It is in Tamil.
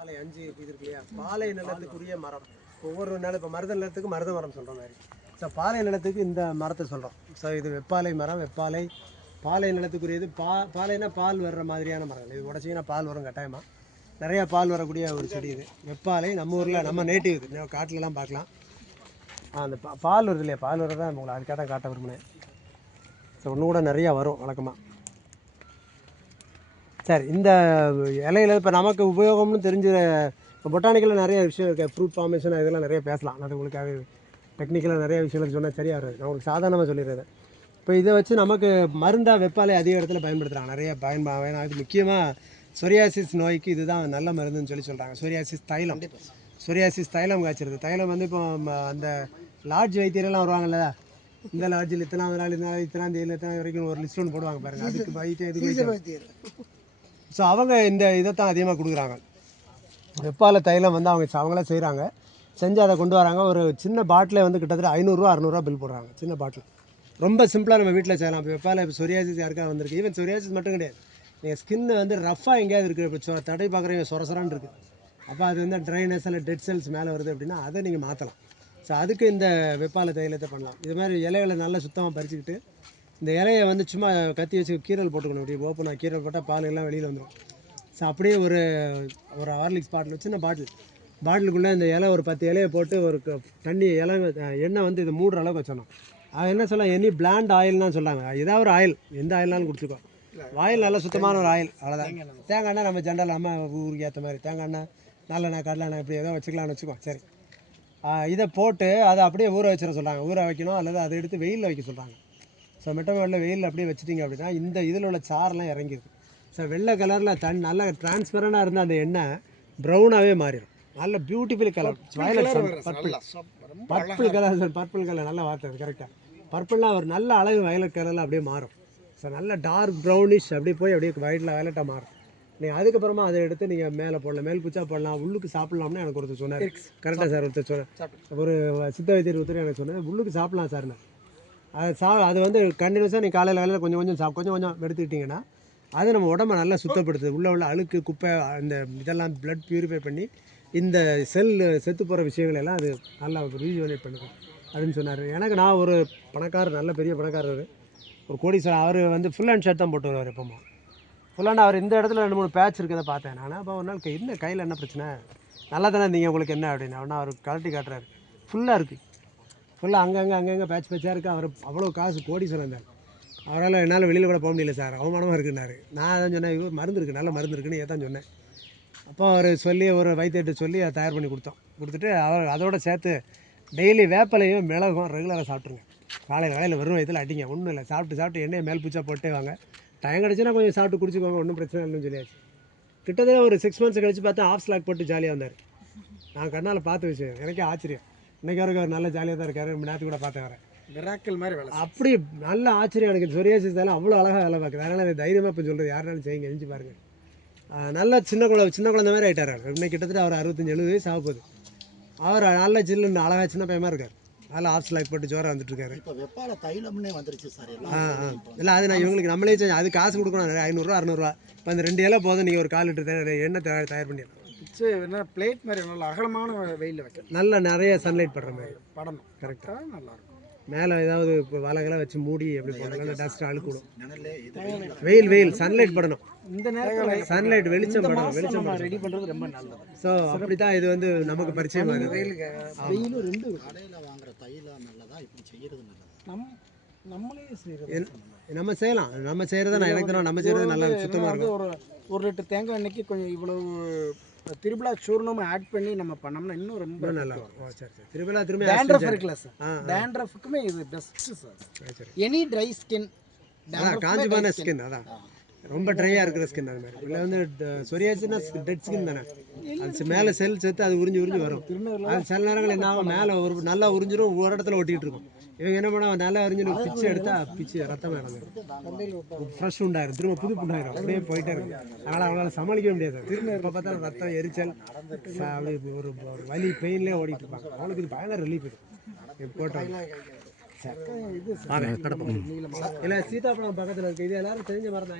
பாலை அஞ்சு இது இருக்கு இல்லையா? பாலை நிலத்துக்குரிய மரம். ஒவ்வொரு நிலம் இப்போ மருத நிலத்துக்கு மருத மரம் சொல்கிற மாதிரி. ஸோ பாலை நிலத்துக்கு இந்த மரத்தை சொல்கிறோம் ஸோ இது வெப்பாலை மரம் வெப்பாலை. பாலை நிலத்துக்குரியது பா பாலைனா பால் வர்ற மாதிரியான மரங்கள். இது உடச்சிங்கன்னா பால் வரும் கட்டாயமாக நிறையா பால் வரக்கூடிய ஒரு செடி இது. வெப்பாலை நம்ம ஊரில் நம்ம நேட்டிவ் இது. காட்டிலலாம் பார்க்கலாம். அந்த பா- பால் வருது இல்லையா? பால் வரதான் உங்களை அதுக்காக தான் காட்ட விரும்பினேன். ஸோ ஒன்று கூட நிறையா வரும் வழக்கமாக சார் இந்த இலையில இப்போ நமக்கு உபயோகம்னு தெரிஞ்ச இப்போ பொட்டானிக்கலில் நிறைய விஷயம் இருக்குது ஃப்ரூட் ஃபார்மேஷன் இதெல்லாம் நிறைய பேசலாம். அது உங்களுக்காக டெக்னிக்கலாக நிறைய விஷயங்கள் சொன்னால் சரியாக வராது. நான் உங்களுக்கு சாதாரணமாக சொல்லிடுறது இப்போ இதை வச்சு நமக்கு மருந்தாக வெப்பாலை அதிக இடத்துல பயன்படுத்துகிறாங்க நிறைய பயன்பா ஏன்னா இது முக்கியமாக சொரியாசிஸ் நோய்க்கு இதுதான் நல்ல மருந்துன்னு சொல்லி சொல்கிறாங்க சொரியாசிஸ் தைலம். சொரியாசிஸ் தைலம் காய்ச்சிருது தைலம் வந்து இப்போ அந்த லாட்ஜ் வைத்தியரெல்லாம் வருவாங்கல்ல? இந்த லாட்ஜில் இத்தனாவது நாள் இந்த நாள் இத்தனாம் தேதியில் இத்தனை வரைக்கும் ஒரு லிஸ்ட் ஒன்று போடுவாங்க பாருங்கள் அதுக்கு வைத்தியம் எதுக்கு வைத்தியம். ஸோ அவங்க இந்த இதைத்தான் அதிகமாக கொடுக்குறாங்க. வெப்பால தைலம் வந்து அவங்க அவங்களே செய்கிறாங்க செஞ்சு அதை கொண்டு வராங்க. ஒரு சின்ன பாட்டிலே வந்து கிட்டத்தட்ட ஐநூறுரூவா அறநூறுவா பில் போடுறாங்க சின்ன பாட்டில் ரொம்ப சிம்பிளாக நம்ம வீட்டில் செய்யலாம். இப்போ வெப்பால இப்போ சொரியாசிஸ் யாருக்காக வந்திருக்கு? ஈவன் சொரியாசிஸ் மட்டும் கிடையாது. நீங்கள் ஸ்கின்னு வந்து ரஃப்பாக எங்கேயாவது இருக்குது இப்போ சொ- தடை பார்க்குறவங்க சொர சொரன்னு இருக்குது அப்போ அது வந்து ட்ரைனஸ் இல்லை டெட் செல்ஸ் மேலே வருது அப்படின்னா அதை நீங்கள் மாற்றலாம் ஸோ அதுக்கு இந்த வெப்பால தைலத்தை பண்ணலாம். இது மாதிரி இலைகளை நல்லா சுத்தமாக பறிச்சுக்கிட்டு இந்த இலையை வந்து சும்மா கத்தி வச்சு கீரல் போட்டுக்கணும். இப்படி ஓப்பனாக கீரல் போட்டால் பால் எல்லாம் வெளியில் வந்துடும் ஸோ அப்படியே ஒரு ஒரு ஹார்லிக்ஸ் பாட்டில் சின்ன பாட்டில் பாட்டிலுக்குள்ளே இந்த இலை ஒரு பத்து இலையை போட்டு ஒரு தண்ணி இலை எண்ணெய் வந்து இது மூடுற அளவுக்கு வச்சிடணும். அது என்ன சொல்லலாம் எனி பிளாண்ட் ஆயில் தான் சொல்கிறாங்க ஏதாவது ஒரு ஆயில் எந்த ஆயில்னாலும் குடிச்சுக்கோ. ஆயில் நல்லா சுத்தமான ஒரு ஆயில் அவ்வளோதான் தேங்காய் எண்ணெய் நம்ம ஜென்ரல் அம்மா ஊருக்கு ஏற்ற மாதிரி. தேங்காய் எண்ணெய் நல்லெண்ணெய் கடலெண்ணெய் இப்படி ஏதோ வச்சுக்கலாம்னு வச்சுக்கோ. சரி. இதை போட்டு அதை அப்படியே ஊற வச்சிட சொல்கிறாங்க ஊற வைக்கணும் அல்லது அதை எடுத்து வெயிலில் வைக்க சொல்கிறாங்க ஸோ மெட்டமோடில் வெயிலில் அப்படியே வச்சிட்டிங்க அப்படின்னா இந்த இதில் உள்ள சாரெல்லாம் இறங்கிருக்கு ஸோ வெள்ளை கலரில் தன் நல்லா டிரான்ஸ்பரண்டாக இருந்த அந்த எண்ணெய் ப்ரௌனாகவே மாறிடும் நல்ல beautiful colour violet purple purple colour purple colour நல்ல வார்த்தை கரெக்டாக பர்பிள்லாம் ஒரு நல்ல அழகு வயலட் கலரில் அப்படியே மாறும். ஸோ நல்ல டார்க் ப்ரௌனிஷ் அப்படியே போய் அப்படியே வயலில் வயலட்டாக மாறும். நீங்கள் அதுக்கப்புறமா அதை எடுத்து நீங்கள் மேலே போடலாம். மேல் குச்சா போடலாம். உள்ளுக்கு சாப்பிட்லாம்னு எனக்கு ஒருத்தர் சொன்னார். கரெக்டாக சார் ஒருத்தர் சொன்னார். ஒரு சித்த வைத்தியர் ஒருத்தர் எனக்கு சொன்னார். உள்ளுக்கு சாப்பிட்லாம் சார்னு. அது சா அது வந்து கண்டினியூஸாக நீ காலையில் காலையில் கொஞ்சம் கொஞ்சம் சா கொஞ்சம் கொஞ்சம் எடுத்துக்கிட்டிங்கன்னா அது நம்ம உடம்ப நல்லா சுத்தப்படுத்துது. உள்ளே உள்ள அழுக்கு குப்பை அந்த இதெல்லாம் ப்ளட் பியூரிஃபை பண்ணி இந்த செல் செத்து போகிற விஷயங்கள் எல்லாம் அது நல்லா ரீஜுவனேட் பண்ணுவோம் அப்படின்னு சொன்னார். எனக்கு நான் ஒரு பணக்காரர் நல்ல பெரிய பணக்காரர் ஒரு கோடீஸ்வரர். அவர் வந்து ஃபுல் அண்ட் ஷர்ட் தான் போட்டு வருவார் எப்போமா ஃபுல் அண்ட் அவர் இந்த இடத்துல ரெண்டு மூணு பேட்ச் இருக்கிறத பார்த்தேன். நான் அப்போ ஒரு நாள் என்ன கையில் என்ன பிரச்சனை? நல்லா தானே இருந்தீங்க. உங்களுக்கு என்ன? அப்படின்னு. அவனா அவர் கழட்டி காட்டுறாரு. ஃபுல்லாக இருக்குது ஃபுல்லாக அங்கங்கே அங்கங்கே பேட்ச் பேட்சாக இருக்குது அவர் அவ்வளோ காசு கோடி சொன்னார் அவரால் என்னால் வெளியில் கூட போக முடியல சார். அவமானமாக இருக்குன்னாரு. நான் அதான் சொன்னேன் இவர் மருந்து இருக்குது நல்ல மருந்து இருக்குன்னு தான் சொன்னேன். அப்போ அவர் சொல்லி ஒரு வைத்தியத்தை சொல்லி அதை தயார் பண்ணி கொடுத்தோம். கொடுத்துட்டு அவர் அதோட சேர்த்து டெய்லி வேப்பலையும் மிளகும் ரெகுலராக சாப்பிட்ருங்க காலையில் வேலையில் வெறும் வயதில் அடிங்க. ஒன்றும் இல்லை. சாப்பிட்டு சாப்பிட்டு எண்ணெயை மேல் பூச்சா போட்டே வாங்க. டைம் கிடச்சுன்னா கொஞ்சம் சாப்பிட்டு குடிச்சுக்கோங்க. ஒன்றும் பிரச்சனை இல்லைன்னு சொல்லியாச்சு. கிட்டத்தட்ட ஒரு சிக்ஸ் மந்த்ஸ் கழிச்சு பார்த்தா ஆஃப் ஸ்லாக் போட்டு ஜாலியாக வந்தார். நான் கண்ணால் பார்த்த விஷயம். எனக்கே ஆச்சரியம். இன்னைக்கு வரைக்கும் அவர் நல்ல ஜாலியாக தான் இருக்காரு. நேற்று கூட பார்த்தேன் வரேன் மிராக்கல் மாதிரி வேலை அப்படி நல்ல ஆச்சரியம் எனக்கு. சொரியாசிஸ் எல்லாம் அவ்வளோ அழகாக வேலை பார்க்குது. அதனால் தைரியமாக இப்போ சொல்கிறது யாருனாலும் செய்யுங்க எஞ்சி பாருங்க. ஆஹ் நல்ல சின்ன குழந்தை சின்ன குழந்தை மாதிரி ஆயிட்டார் அவர். இன்னைக்கு கிட்டத்தட்ட அவர் அறுபத்தஞ்சு எழுபது வயசு ஆக போகுது. அவர் நல்ல சில்லுன்னு அழகாக சின்ன பையமாக இருக்கார். நல்லா ஆஃப் ஸ்லாக் போட்டு ஜோரம் வந்துட்டு இருக்காரு இப்போ வெப்பால தைலம்னே வந்துருச்சு சார் எல்லாம் ஆ ஆ. இல்லை அது நான் இவங்களுக்கு நம்மளே செஞ்சு அது காசு கொடுக்கணும். ஐநூறுரூவா அறநூறுவா இப்போ அந்த ரெண்டு இலை போதும் நீங்கள் ஒரு கால் லிட்டர் தயார் எண்ணெய் தயார் தயார் பண்ணிடலாம். வச்சு என்ன பிளேட் மாதிரி நல்ல அகலமான வெயிலில் வைக்கணும். நல்ல நிறைய சன்லைட் படுற மாதிரி. படணும். கரெக்டாக கரெக்டாக நல்லா இருக்கும் மேலே ஏதாவது இப்போ வலைகளாக வச்சு மூடி எப்படி போடலாம் டஸ்ட் அழுக்கூடும் வெயில் வெயில் சன்லைட் படணும். இந்த நேரத்தில் சன்லைட் வெளிச்சம் மாதம் வெளிச்சம் ரெடி பண்ணுறது ரொம்ப நல்லது. ஸோ அப்படி தான் இது வந்து நமக்கு பரிச்சயமாக இருக்குது. வெயிலுக்கு வெயிலும் ரெண்டு கடையில வாங்குற தைலம் நல்லதா இப்படி செய்யறது நல்லதா? நம் நம்மளே செய்கிறது நம்ம செய்யலாம். நம்ம செய்கிறத நான் எனக்கு நம்ம செய்கிறது நல்லா சுத்தமாக இருக்கும் ஒரு ஒரு லிட்டர் தேங்காய் எண்ணெய்க்கு கொஞ்சம் இவ்வளவு திருவிழா சூர்ணமும் ஆட் பண்ணி நம்ம பண்ணோம்னா இன்னும் ரொம்ப நல்லா இருக்கும். சரி சரி. திருவிழா திரும்பி டேண்ட்ரஃப் இருக்குல்ல சார் டேண்ட்ரஃபுக்குமே இது best sir any dry skin அதான் காஞ்சி போன ஸ்கின் அதான். ரொம்ப ட்ரையாக இருக்கிற ஸ்கின் அது மாதிரி. இல்லை வந்து சொரியாச்சுன்னா டெட் ஸ்கின் தானே. அது மேலே செல் செத்து அது உறிஞ்சு உறிஞ்சு வரும். அது சில நேரங்கள் என்ன ஆகும்? மேலே ஒரு நல்லா உறிஞ்சிரும் ஒரு இடத்துல ஒட்டிகிட்டு இருக்கும். இவங்க என்ன பண்ணா நல்லா உறிஞ்சிடும் பிச்சு எடுத்தா பிச்சு ரத்தம் இறந்துடும் ஃப்ரெஷ் உண்டாயிரும். திரும்ப புது புண்ணாயிரும் அப்படியே போயிட்டே இருக்கு அதனால் அவங்களால சமாளிக்க முடியாது. திரும்ப இப்போ பார்த்தா ரத்தம் எரிச்சல் அப்படி ஒரு ஒரு வலி பெயின்லேயே ஓடிட்டு இருப்பாங்க. அவங்களுக்கு இது பயங்கர ரிலீஃப் இது. போட்டோம். இல்லை சீதாப்பழம் பக்கத்தில் இருக்கு. இது எல்லாரும் தெரிஞ்ச மரம்